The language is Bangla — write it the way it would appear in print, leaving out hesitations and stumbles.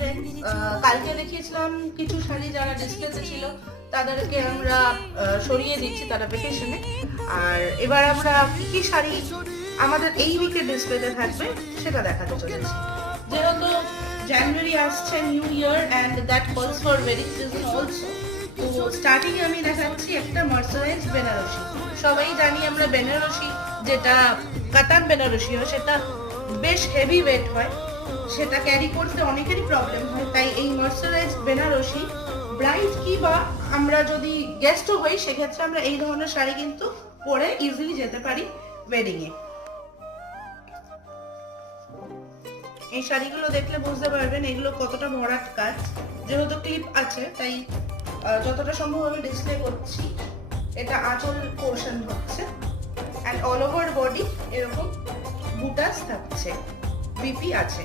ফ্রেন্ডস, কালকে দেখিয়েছিলাম কিছু শাড়ি যারা ডিসপ্লেতে ছিল তাদেরকে আমরা সরিয়ে দিচ্ছি তারা ভ্যাকেশনে। আর এবার আমরা কি শাড়ি আমাদের এই উইকে ডিসপ্লেতে থাকবে সেটা দেখাতে চলেছি। যেহেতু জানুয়ারি আসছে, নিউ ইয়ার, অ্যান্ড দ্যাট কলস ফর ওয়েডিং সিজন অলসো। তো স্টার্টিং আমি দেখাচ্ছি একটা মার্সারাইজ বেনারসি। সবাই জানি আমরা বেনারসি, যেটা কাতান বেনারসি হয়, সেটা বেশ হেভি ওয়েট হয়, সেটা ক্যারি করতে অনেকেরই প্রবলেম হয়। তাই এই মার্সারাইজ বেনারসি ব্রাইড কি বা আমরা যদি গেস্টও হই সেক্ষেত্রে আমরা এই ধরনের শাড়ি কিন্তু পরে ইজিলি যেতে পারি ওয়েডিং এ। এই শাড়িগুলো দেখলে বুঝতে পারবেন এগুলো কতটা ভরাট কাজ। যেহেতু ক্লিপ আছে তাই যতটা সম্ভব আমি ডিসপ্লে করছি। এটা আঁচল পোর্শন হচ্ছে, অ্যান্ড অল ওভার বডি এরকম বুটাস থাকছে, বিপি আছে।